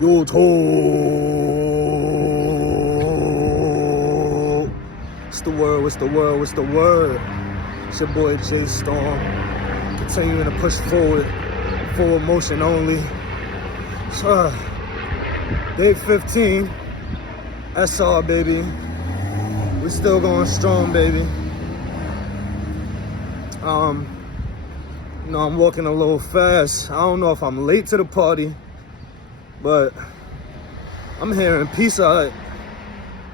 YouTube. What's the word? What's the word? What's the word? It's your boy J Storm. Continuing to push forward. Forward motion only. Day 15. SR, baby. We still going strong, baby. You know, I'm walking a little fast. I don't know if I'm late to the party, but I'm here in Pizza Hut,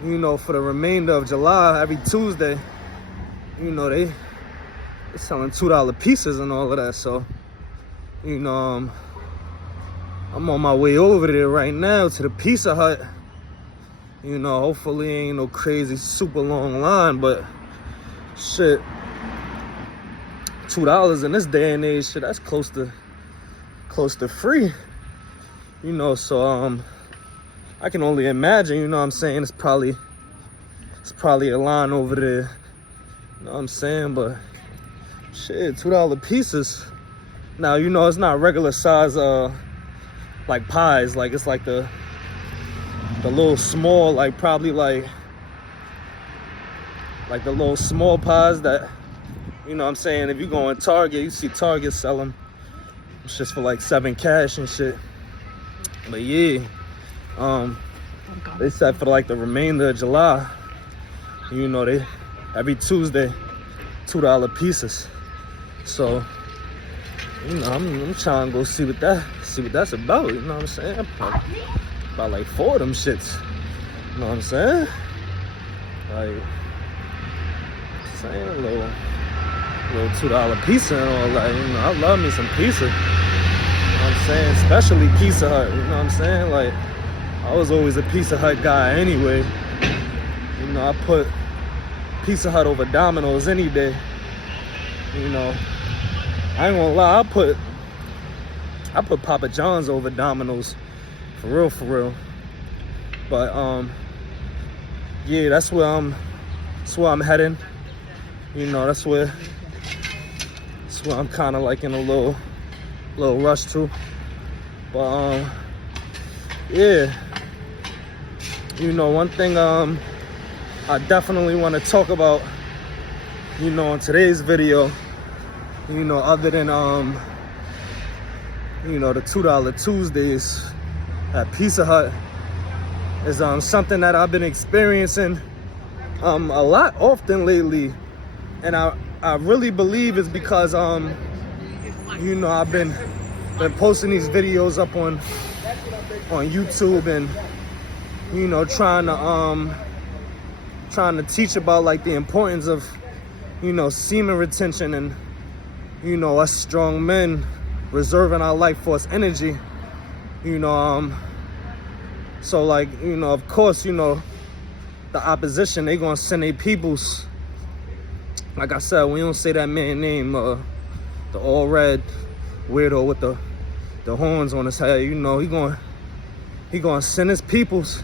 you know, for the remainder of July. Every Tuesday, you know, they're selling $2 pizzas and all of that. So, you know, I'm on my way over there right now to the Pizza Hut. You know, hopefully ain't no crazy super long line, but shit, $2 in this day and age, shit, that's close to free. You know, so I can only imagine, you know what I'm saying, it's probably a line over there. You know what I'm saying? But shit, $2 pieces. Now, you know, it's not regular size like pies, like it's like the little small, like probably like the little small pies that, you know what I'm saying, if you go in Target, you see Target sell them. It's just for like $7 cash and shit. But yeah, they said for like the remainder of July, you know, they every Tuesday, $2 pieces. So, you know, I'm trying to go see what that's about. You know what I'm saying? About like 4 of them shits. You know what I'm saying? Like, saying a little $2 pizza and all that. You know, I love me some pizza. You know what I'm saying? Especially Pizza Hut. You know what I'm saying? Like, I was always a Pizza Hut guy anyway. You know, I put Pizza Hut over Domino's any day. You know, I ain't gonna lie, I put Papa John's over Domino's. For real. But yeah, that's where I'm heading. You know, that's where I'm kind of like in a little rush to. But yeah, you know, one thing I definitely want to talk about, you know, in today's video, you know, other than you know, the $2 Tuesdays at Pizza Hut, is something that I've been experiencing a lot often lately. And I really believe it's because you know, I've been posting these videos up on YouTube, and you know, trying to teach about like the importance of, you know, semen retention, and you know, us strong men reserving our life force energy. You know, so like, you know, of course, you know, the opposition, they gonna send their peoples. Like I said, we don't say that man name, the all red weirdo with the horns on his head. You know, he gonna send his peoples.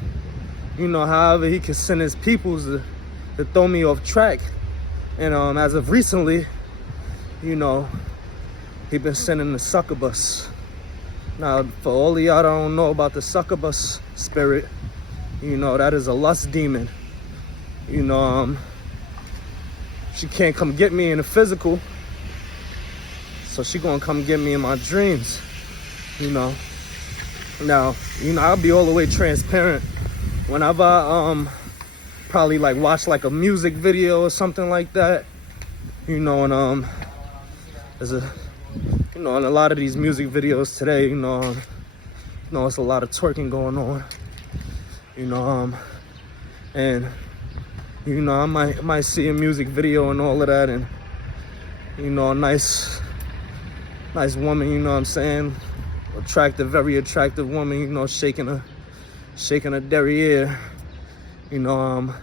You know, however he can send his peoples to throw me off track. And as of recently, you know, he been sending the Succubus. Now, for all of y'all that don't know about the Succubus spirit, you know, that is a lust demon. You know, she can't come get me in the physical, so she gonna come get me in my dreams. You know, now, you know, I'll be all the way transparent. Whenever I probably like watch like a music video or something like that, you know, and there's a, you know, in a lot of these music videos today, you know, it's a lot of twerking going on. You know, and you know, I might see a music video and all of that, and you know, a nice woman, you know what I'm saying, very attractive woman, you know, shaking a derriere, you know,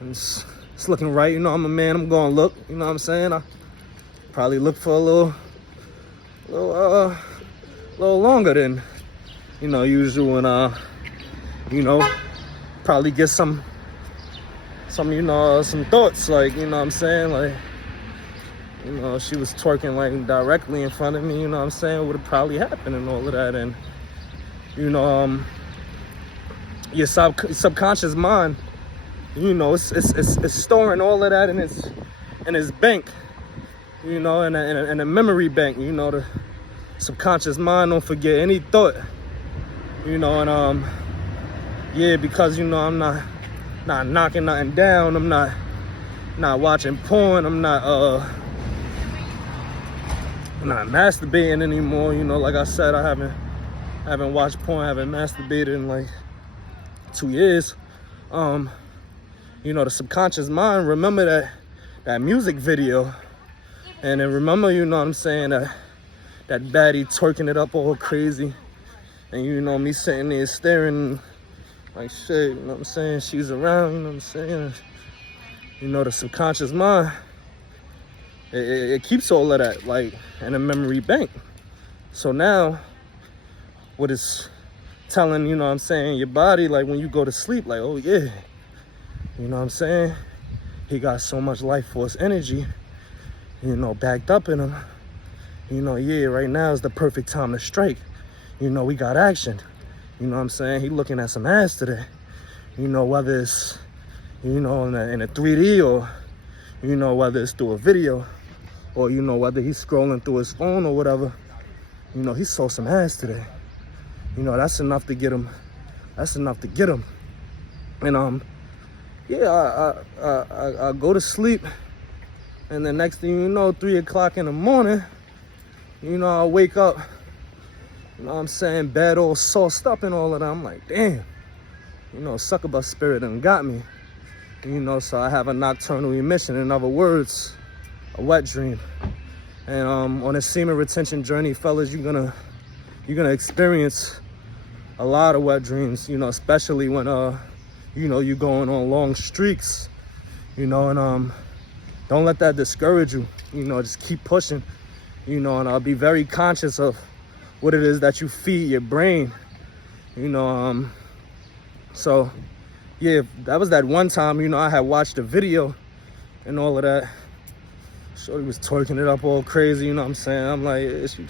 and it's looking right. You know, I'm a man, I'm gonna look, you know what I'm saying. I probably look for a little longer than, you know, usual, and you know, probably get some, you know, some thoughts, like, you know what I'm saying, like, you know, she was twerking like directly in front of me, you know what I'm saying, would have probably happened and all of that. And You know, your subconscious mind, you know, it's storing all of that in its bank, you know, in a memory bank. You know, the subconscious mind don't forget any thought, you know. And yeah, because, you know, I'm not knocking nothing down, I'm not watching porn, I'm not masturbating anymore. You know, like I said, I haven't watched porn, haven't masturbated in like 2 years. You know, the subconscious mind remember that music video, and then remember, you know what I'm saying, that baddie twerking it up all crazy, and you know, me sitting there staring like shit, you know what I'm saying, she's around, you know what I'm saying. You know, the subconscious mind, it keeps all of that like in a memory bank. So now what it's telling, you know what I'm saying, your body, like when you go to sleep, like, oh yeah, you know what I'm saying, he got so much life force energy, you know, backed up in him. You know, yeah, right now is the perfect time to strike. You know, we got action. You know what I'm saying? He looking at some ass today. You know, whether it's, you know, in a 3D, or, you know, whether it's through a video, or, you know, whether he's scrolling through his phone or whatever. You know, he saw some ass today. You know, that's enough to get him. That's enough to get him. And yeah, I go to sleep, and the next thing you know, 3 o'clock in the morning, you know, I wake up, you know what I'm saying, bed all sauced up and all of that. I'm like, damn, you know, Succubus spirit done got me. You know, so I have a nocturnal emission. In other words, a wet dream. And on a semen retention journey, fellas, you're gonna experience a lot of wet dreams, you know, especially when you know, you're going on long streaks, you know. And don't let that discourage you. You know, just keep pushing, you know. And I'll be very conscious of what it is that you feed your brain, you know. So yeah, that was that one time, you know, I had watched a video and all of that. Shorty was twerking it up all crazy, you know what I'm saying. I'm like, she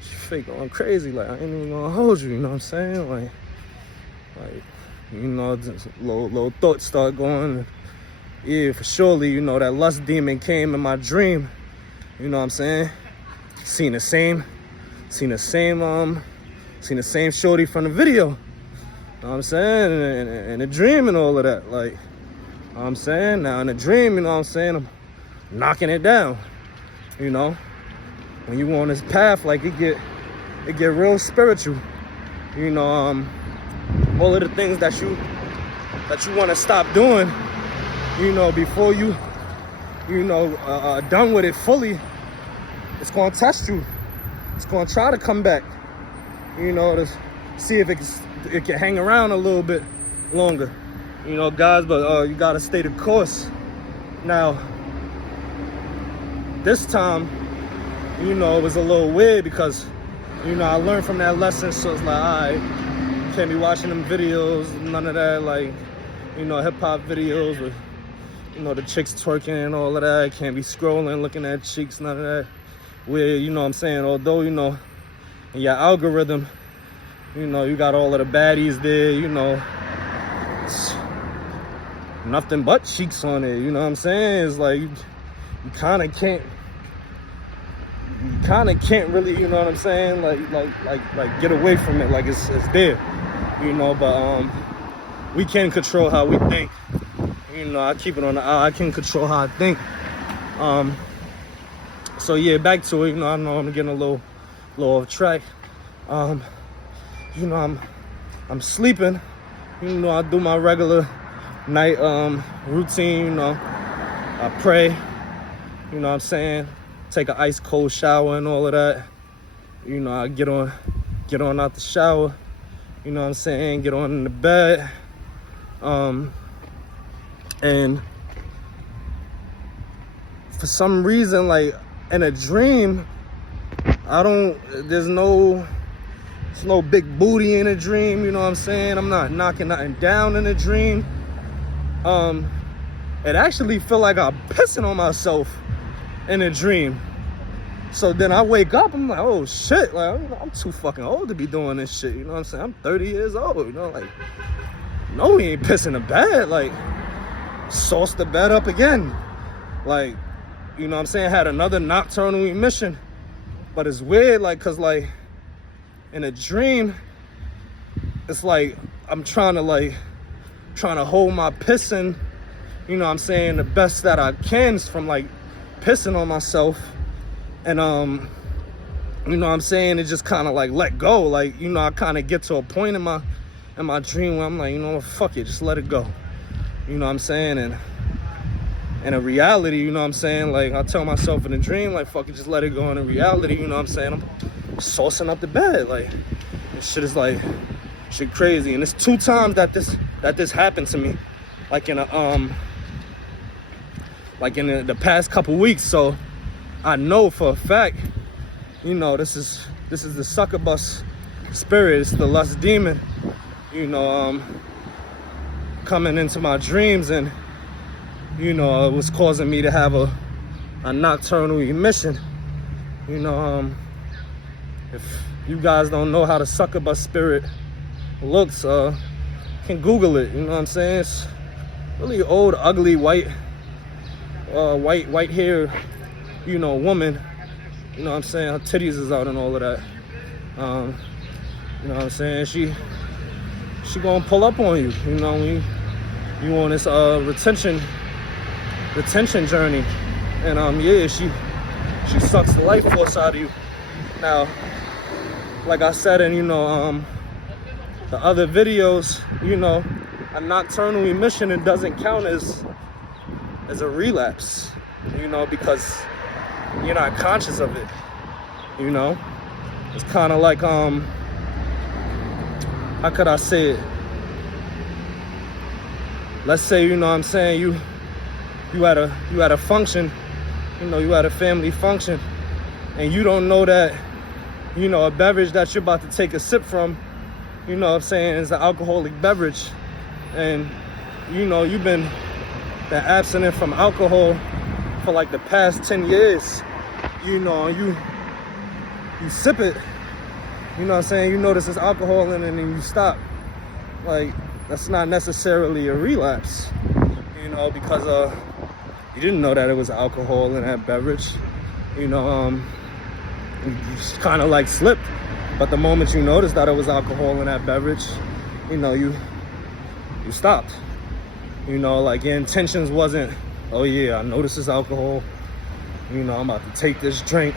fake going crazy, like, I ain't even gonna hold you, you know what I'm saying. Like you know, just little thoughts start going. Yeah, for surely, you know, that lust demon came in my dream, you know what I'm saying. Seen the same shorty from the video, you know what I'm saying, and a dream and all of that. Like, you know what I'm saying, now in a dream, you know what I'm saying, I'm knocking it down. You know, when you on this path, like, it get real spiritual. You know, all of the things that you want to stop doing, you know, before you know, done with it fully, it's gonna test you. It's gonna try to come back, you know, to see if it can hang around a little bit longer, you know, guys. But you gotta stay the course. Now, this time, you know, it was a little weird because, you know, I learned from that lesson. So it's like, all right, can't be watching them videos, none of that, like, you know, hip-hop videos with, you know, the chicks twerking and all of that. Can't be scrolling, looking at cheeks, none of that. Where, you know what I'm saying, although, you know, in your algorithm, you know, you got all of the baddies there, you know, it's nothing but cheeks on it, you know what I'm saying. It's like, you kind of can't really, you know what I'm saying, like get away from it, like it's there, you know. But we can control how we think, you know. I keep it on the eye. I can control how I think. So yeah, back to it. You know, I know I'm getting a little off track. You know, I'm sleeping. You know, I do my regular night routine. You know, I pray. You know what I'm saying? Take an ice cold shower and all of that. You know, I get on out the shower. You know what I'm saying? Get on in the bed. And for some reason, like, in a dream, there's no big booty in a dream, you know what I'm saying? I'm not knocking nothing down in a dream. It actually feel like I'm pissing on myself in a dream. So then I wake up, I'm like, oh shit, like I'm too fucking old to be doing this shit, you know what I'm saying? I'm 30 years old, you know, like, no, we ain't pissing the bed, like, sauce the bed up again. Like, you know what I'm saying, had another nocturnal emission. But it's weird, like, cause like, in a dream, it's like, I'm trying to hold my pissing, you know what I'm saying, the best that I can from like pissing on myself. And you know what I'm saying, it just kind of like let go. Like, you know, I kind of get to a point in my dream where I'm like, you know what, fuck it, just let it go. You know what I'm saying? And in a reality, you know what I'm saying, like I tell myself in a dream, like, fuck it, just let it go. In a reality, you know what I'm saying, I'm saucing up the bed. Like, this shit is like, shit crazy. And it's 2 times that this happened to me, like in a the past couple weeks. So I know for a fact, you know, this is the succubus spirit. It's the lust demon, you know, coming into my dreams, and you know, it was causing me to have a nocturnal emission. You know, if you guys don't know how the succubus spirit looks, can Google it. You know what I'm saying? It's really old, ugly, white hair, you know, woman. You know what I'm saying? Her titties is out and all of that. You know what I'm saying? She gonna pull up on you. You know, when you on this retention journey, and yeah, she sucks the life force out of you. Now, like I said in, you know, the other videos, you know, a nocturnal emission, it doesn't count as a relapse, you know, because you're not conscious of it. You know, it's kind of like, how could I say it? Let's say, you know what I'm saying, you had a function, you know, you had a family function, and you don't know that, you know, a beverage that you're about to take a sip from, you know what I'm saying, is an alcoholic beverage. And, you know, you've been abstinent from alcohol for like the past 10 years. You know, you sip it, you know what I'm saying, you notice it's alcohol in it and you stop. Like, that's not necessarily a relapse, you know, because you didn't know that it was alcohol in that beverage. You know, you just kind of like slipped. But the moment you noticed that it was alcohol in that beverage, you know, you stopped. You know, like, your intentions wasn't, oh yeah, I know this is alcohol, you know, I'm about to take this drink.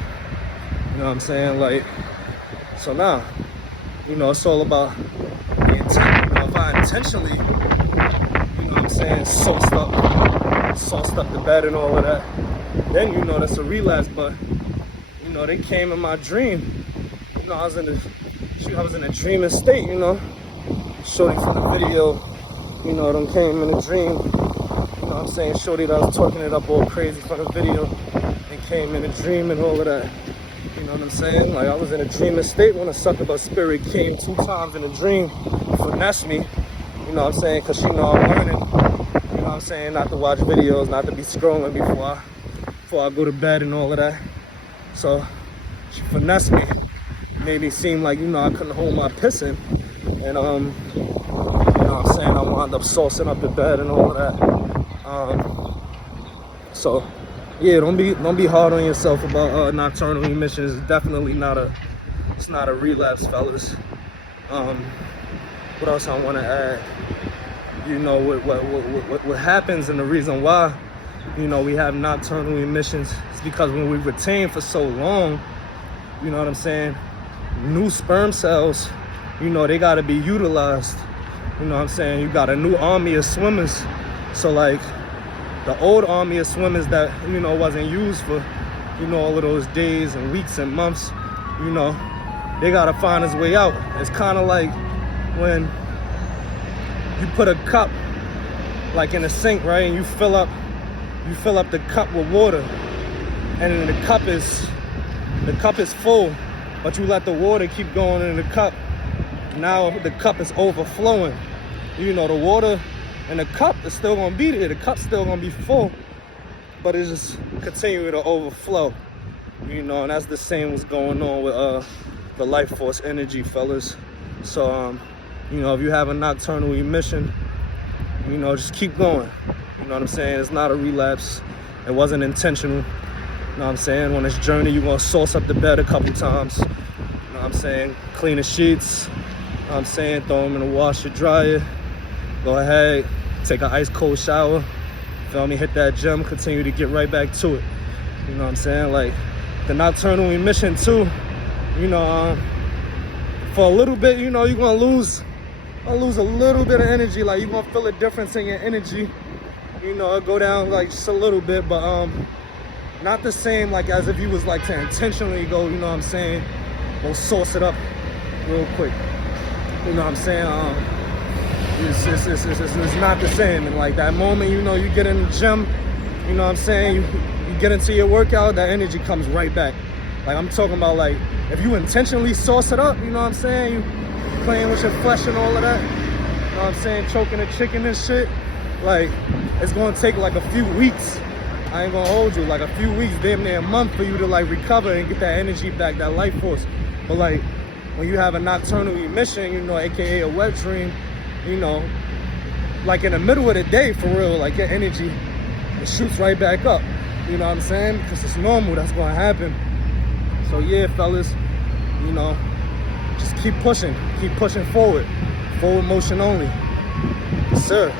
You know what I'm saying? Like, so now, you know, it's all about the intent. You know, if I intentionally, you know what I'm saying, sauced up the bed and all of that, then, you know, that's a relapse. But, you know, they came in my dream. You know, I was in a dreaming state, you know. Shorty from the video, you know, them came in a dream. You know what I'm saying? Shorty that was talking it up all crazy from the video, and came in a dream and all of that. You know what I'm saying? Like, I was in a dreaming state when a succubus spirit came 2 times in a dream, finessed me. You know what I'm saying? Because she know I'm learning. You know what I'm saying? Not to watch videos, not to be scrolling before I go to bed and all of that. So she finessed me. Made me seem like, you know, I couldn't hold my pissing. And, you know what I'm saying? I wound up saucing up the bed and all of that. So, yeah, don't be hard on yourself about nocturnal emissions. It's definitely not a relapse, fellas. What else I want to add? You know, what happens, and the reason why, you know, we have nocturnal emissions is because when we retain for so long, you know what I'm saying, new sperm cells, you know, they got to be utilized. You know what I'm saying? You got a new army of swimmers. So, like, the old army of swimmers that, you know, wasn't used for, you know, all of those days and weeks and months, you know, they got to find its way out. It's kind of like when you put a cup, like, in a sink, right? And you fill up the cup with water. And then the cup is full, but you let the water keep going in the cup. Now the cup is overflowing. You know, the water and the cup is still gonna be there. The cup's still gonna be full, but it's just continuing to overflow. You know, and that's the same what's going on with the life force energy, fellas. So you know, if you have a nocturnal emission, you know, just keep going. You know what I'm saying? It's not a relapse. It wasn't intentional. You know what I'm saying? On this journey, you're gonna sauce up the bed a couple times. You know what I'm saying? Clean the sheets. You know what I'm saying? Throw them in the washer, dryer. Go ahead, take an ice cold shower. Feel me? Hit that gym, continue to get right back to it. You know what I'm saying? Like, the nocturnal emission too, you know, for a little bit, you know, you're gonna lose a little bit of energy. Like, you're gonna feel a difference in your energy. You know, it'll go down like just a little bit, but not the same like as if you was like to intentionally go, you know what I'm saying, go source it up real quick. You know what I'm saying? It's not the same. And like that moment, you know, you get in the gym, you know what I'm saying, you get into your workout, that energy comes right back. Like, I'm talking about, like, if you intentionally sauce it up, you know what I'm saying, you playing with your flesh and all of that, you know what I'm saying, choking a chicken and shit, like, it's gonna take like a few weeks. I ain't gonna hold you, like a few weeks, damn near a month for you to like recover and get that energy back, that life force. But like, when you have a nocturnal emission, you know, aka a wet dream, you know, like in the middle of the day, for real, like your energy, it shoots right back up. You know what I'm saying? Because it's normal, that's gonna happen. So yeah, fellas, you know, just keep pushing forward motion only. Yes, sir.